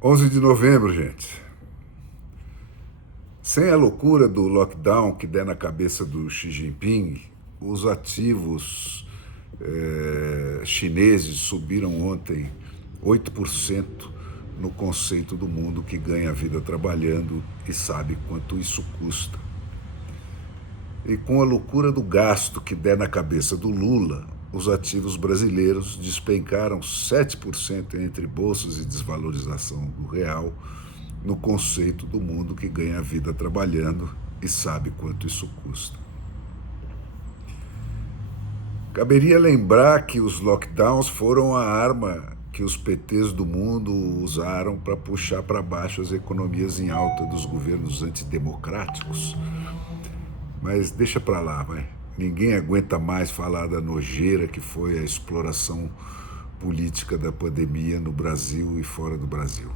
11 de novembro, gente. Sem a loucura do lockdown que der na cabeça do Xi Jinping, os ativos chineses subiram ontem 8% no conceito do mundo que ganha a vida trabalhando e sabe quanto isso custa. E com a loucura do gasto que der na cabeça do Lula, os ativos brasileiros despencaram 7% entre bolsas e desvalorização do real, no conceito do mundo que ganha a vida trabalhando e sabe quanto isso custa. Caberia lembrar que os lockdowns foram a arma que os PTs do mundo usaram para puxar para baixo as economias em alta dos governos antidemocráticos. Mas deixa para lá, vai. Ninguém aguenta mais falar da nojeira que foi a exploração política da pandemia no Brasil e fora do Brasil.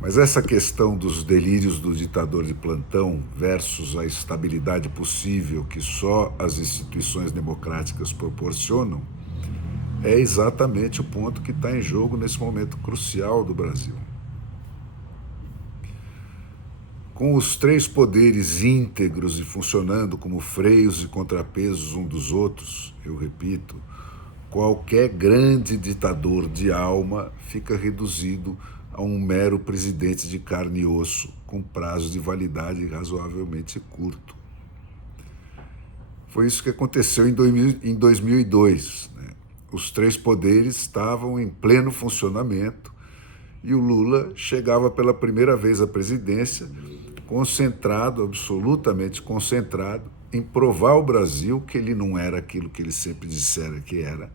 Mas essa questão dos delírios do ditador de plantão versus a estabilidade possível que só as instituições democráticas proporcionam é exatamente o ponto que está em jogo nesse momento crucial do Brasil. Com os três poderes íntegros e funcionando como freios e contrapesos um dos outros, eu repito, qualquer grande ditador de alma fica reduzido a um mero presidente de carne e osso, com prazo de validade razoavelmente curto. Foi isso que aconteceu em 2002. Né? Os três poderes estavam em pleno funcionamento e o Lula chegava pela primeira vez à presidência concentrado, absolutamente concentrado, em provar ao Brasil que ele não era aquilo que ele sempre dissera que era,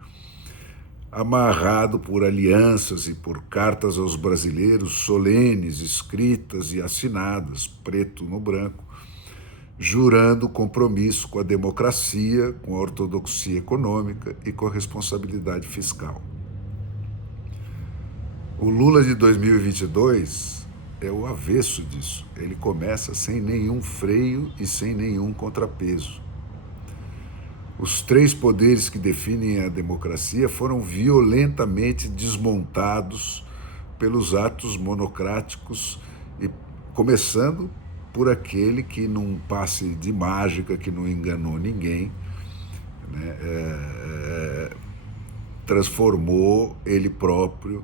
amarrado por alianças e por cartas aos brasileiros solenes, escritas e assinadas, preto no branco, jurando compromisso com a democracia, com a ortodoxia econômica e com a responsabilidade fiscal. O Lula de 2022 é o avesso disso. Ele começa sem nenhum freio e sem nenhum contrapeso. Os três poderes que definem a democracia foram violentamente desmontados pelos atos monocráticos, e começando por aquele que, num passe de mágica que não enganou ninguém, né, transformou ele próprio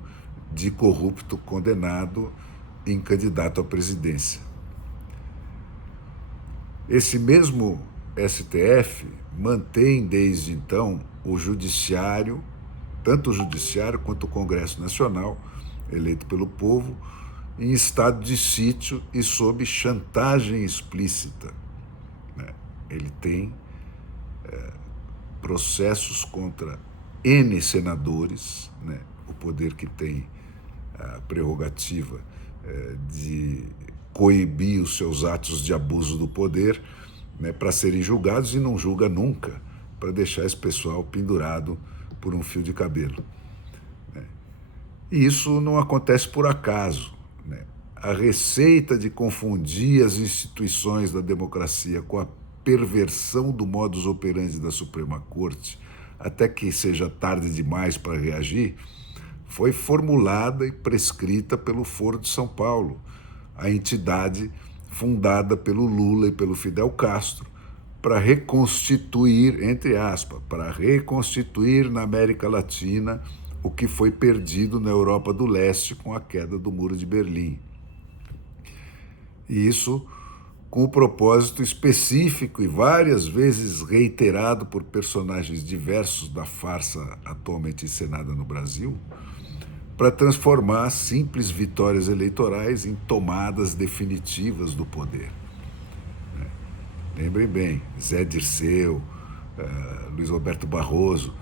de corrupto condenado em candidato à presidência. Esse mesmo STF mantém desde então o judiciário, tanto o judiciário quanto o Congresso Nacional, eleito pelo povo, em estado de sítio e sob chantagem explícita. Ele tem processos contra N senadores, né, o poder que tem a prerrogativa de coibir os seus atos de abuso do poder, né, para serem julgados, e não julga nunca, para deixar esse pessoal pendurado por um fio de cabelo. Né. E isso não acontece por acaso. Né. A receita de confundir as instituições da democracia com a perversão do modus operandi da Suprema Corte, até que seja tarde demais para reagir, foi formulada e prescrita pelo Foro de São Paulo, a entidade fundada pelo Lula e pelo Fidel Castro para reconstituir, entre aspas, para reconstituir na América Latina o que foi perdido na Europa do Leste com a queda do Muro de Berlim. E isso com o propósito específico e várias vezes reiterado por personagens diversos da farsa atualmente encenada no Brasil, para transformar simples vitórias eleitorais em tomadas definitivas do poder. Lembrem bem, Zé Dirceu, Luiz Roberto Barroso,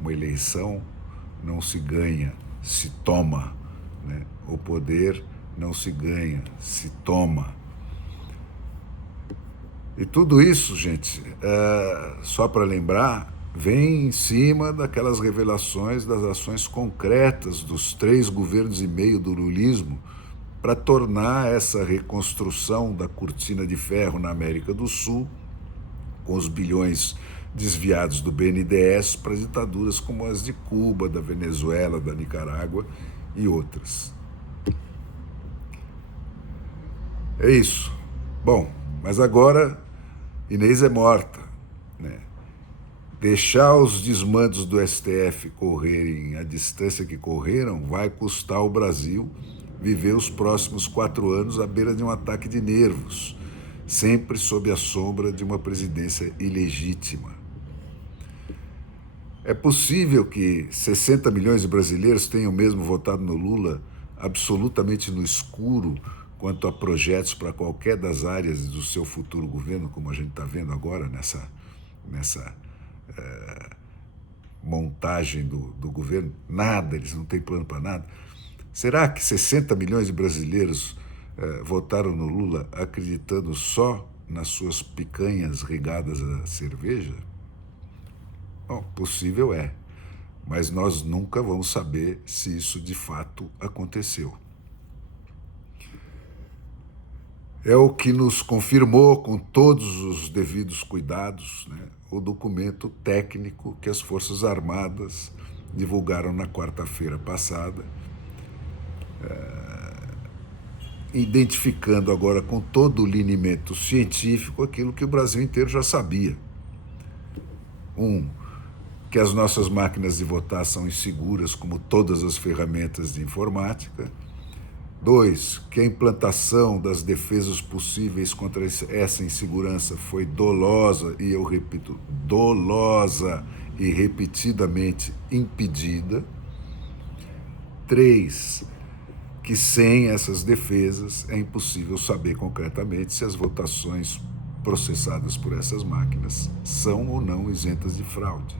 uma eleição não se ganha, se toma. Né? O poder não se ganha, se toma. E tudo isso, gente, só para lembrar, vem em cima daquelas revelações das ações concretas dos 3 governos e meio do lulismo para tornar essa reconstrução da cortina de ferro na América do Sul, com os bilhões desviados do BNDES para ditaduras como as de Cuba, da Venezuela, da Nicarágua e outras. É isso. Bom, mas agora Inês é morta, né? Deixar os desmandos do STF correrem a distância que correram vai custar ao Brasil viver os próximos 4 anos à beira de um ataque de nervos, sempre sob a sombra de uma presidência ilegítima. É possível que 60 milhões de brasileiros tenham mesmo votado no Lula absolutamente no escuro quanto a projetos para qualquer das áreas do seu futuro governo, como a gente está vendo agora nessa montagem do governo? Nada, eles não têm plano para nada. Será que 60 milhões de brasileiros votaram no Lula acreditando só nas suas picanhas regadas a cerveja? Bom, possível é, mas nós nunca vamos saber se isso de fato aconteceu. É o que nos confirmou, com todos os devidos cuidados, né, o documento técnico que as Forças Armadas divulgaram na quarta-feira passada, identificando agora com todo o linimento científico aquilo que o Brasil inteiro já sabia. Que as nossas máquinas de votar são inseguras, como todas as ferramentas de informática. 2, que a implantação das defesas possíveis contra essa insegurança foi dolosa, e eu repito, dolosa e repetidamente impedida. 3, que sem essas defesas é impossível saber concretamente se as votações processadas por essas máquinas são ou não isentas de fraude.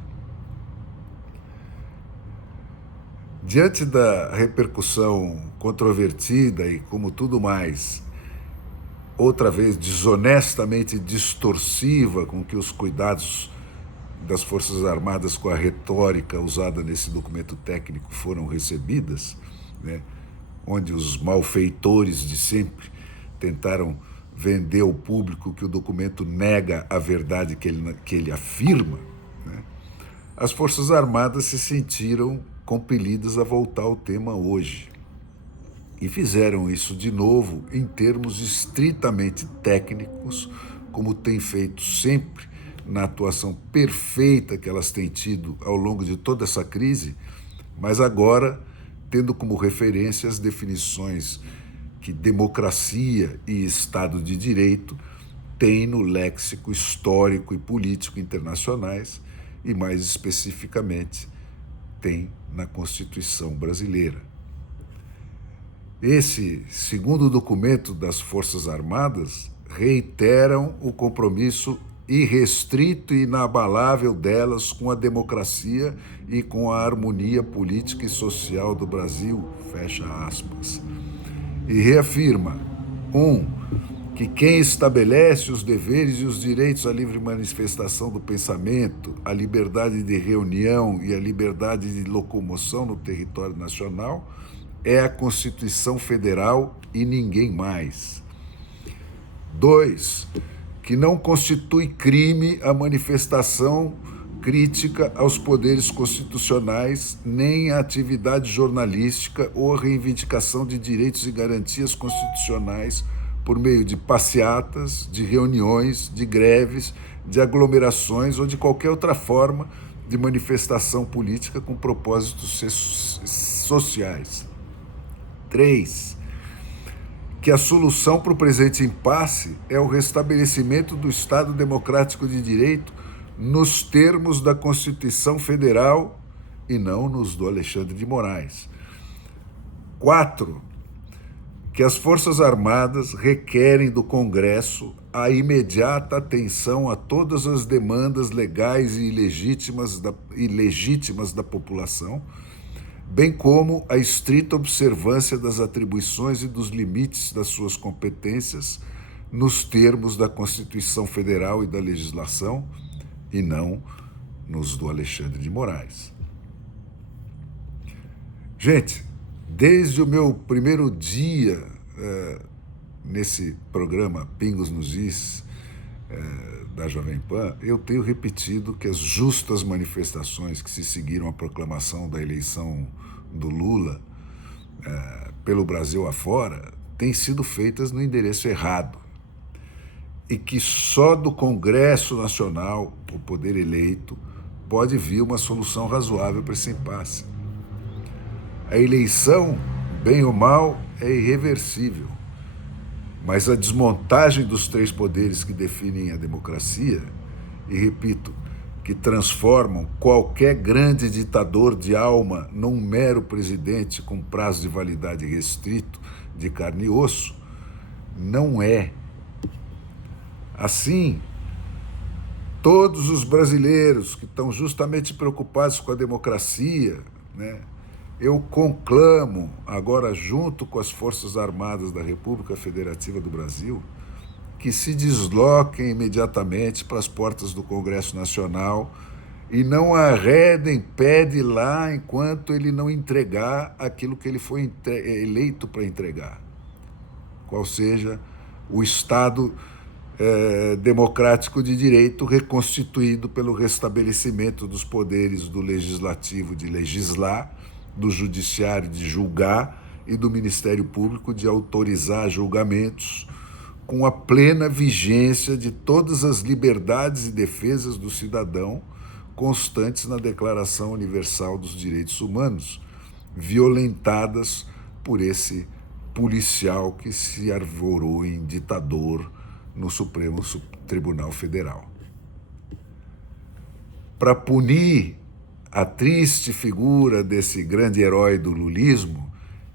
Diante da repercussão controvertida e, como tudo mais, outra vez desonestamente distorsiva com que os cuidados das Forças Armadas com a retórica usada nesse documento técnico foram recebidas, né, onde os malfeitores de sempre tentaram vender ao público que o documento nega a verdade que ele afirma, né, as Forças Armadas se sentiram compelidas a voltar ao tema hoje. E fizeram isso de novo em termos estritamente técnicos, como tem feito sempre na atuação perfeita que elas têm tido ao longo de toda essa crise, mas agora tendo como referência as definições que democracia e Estado de Direito têm no léxico histórico e político internacionais e, mais especificamente, tem na Constituição brasileira. Esse segundo documento das Forças Armadas reiteram o compromisso irrestrito e inabalável delas com a democracia e com a harmonia política e social do Brasil, fecha aspas. E reafirma, que quem estabelece os deveres e os direitos à livre manifestação do pensamento, à liberdade de reunião e à liberdade de locomoção no território nacional é a Constituição Federal e ninguém mais. 2, que não constitui crime a manifestação crítica aos poderes constitucionais, nem a atividade jornalística ou a reivindicação de direitos e garantias constitucionais por meio de passeatas, de reuniões, de greves, de aglomerações ou de qualquer outra forma de manifestação política com propósitos sociais. 3, que a solução para o presente impasse é o restabelecimento do Estado Democrático de Direito nos termos da Constituição Federal e não nos do Alexandre de Moraes. 4, que as Forças Armadas requerem do Congresso a imediata atenção a todas as demandas legais e ilegítimas da população, bem como a estrita observância das atribuições e dos limites das suas competências nos termos da Constituição Federal e da legislação, e não nos do Alexandre de Moraes. Gente, desde o meu primeiro dia nesse programa Pingos nos Is, da Jovem Pan, eu tenho repetido que as justas manifestações que se seguiram à proclamação da eleição do Lula pelo Brasil afora têm sido feitas no endereço errado e que só do Congresso Nacional, o poder eleito, pode vir uma solução razoável para esse impasse. A eleição, bem ou mal, é irreversível, mas a desmontagem dos três poderes que definem a democracia, e repito, que transformam qualquer grande ditador de alma num mero presidente com prazo de validade restrito, de carne e osso, não é. Assim, todos os brasileiros que estão justamente preocupados com a democracia, né, eu conclamo, agora junto com as Forças Armadas da República Federativa do Brasil, que se desloquem imediatamente para as portas do Congresso Nacional e não arredem pé de lá enquanto ele não entregar aquilo que ele foi eleito para entregar, qual seja o Estado democrático de direito reconstituído pelo restabelecimento dos poderes do Legislativo de legislar, do Judiciário de julgar e do Ministério Público de autorizar julgamentos com a plena vigência de todas as liberdades e defesas do cidadão constantes na Declaração Universal dos Direitos Humanos, violentadas por esse policial que se arvorou em ditador no Supremo Tribunal Federal. Para punir a triste figura desse grande herói do lulismo,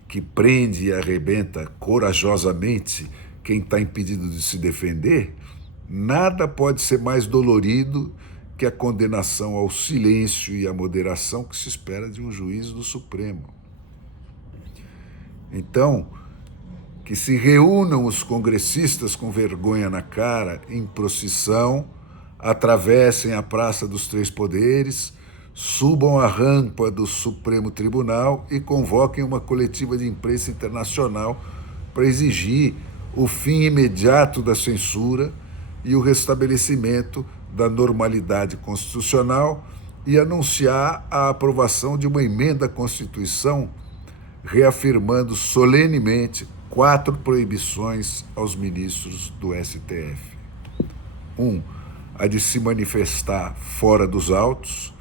que prende e arrebenta corajosamente quem está impedido de se defender, nada pode ser mais dolorido que a condenação ao silêncio e à moderação que se espera de um juiz do Supremo. Então, que se reúnam os congressistas com vergonha na cara, em procissão, atravessem a Praça dos Três Poderes, subam a rampa do Supremo Tribunal e convoquem uma coletiva de imprensa internacional para exigir o fim imediato da censura e o restabelecimento da normalidade constitucional e anunciar a aprovação de uma emenda à Constituição reafirmando solenemente 4 proibições aos ministros do STF. 1. A de se manifestar fora dos autos.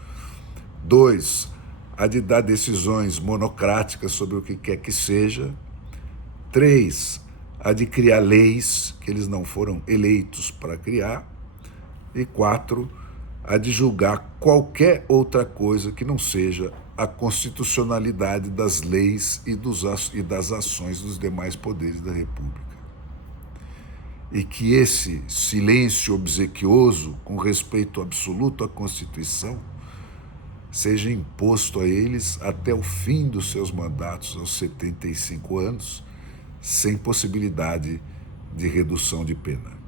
2. A de dar decisões monocráticas sobre o que quer que seja. 3. A de criar leis que eles não foram eleitos para criar. E 4. A de julgar qualquer outra coisa que não seja a constitucionalidade das leis e das ações dos demais poderes da República. E que esse silêncio obsequioso, com respeito absoluto à Constituição, seja imposto a eles até o fim dos seus mandatos, aos 75 anos, sem possibilidade de redução de pena.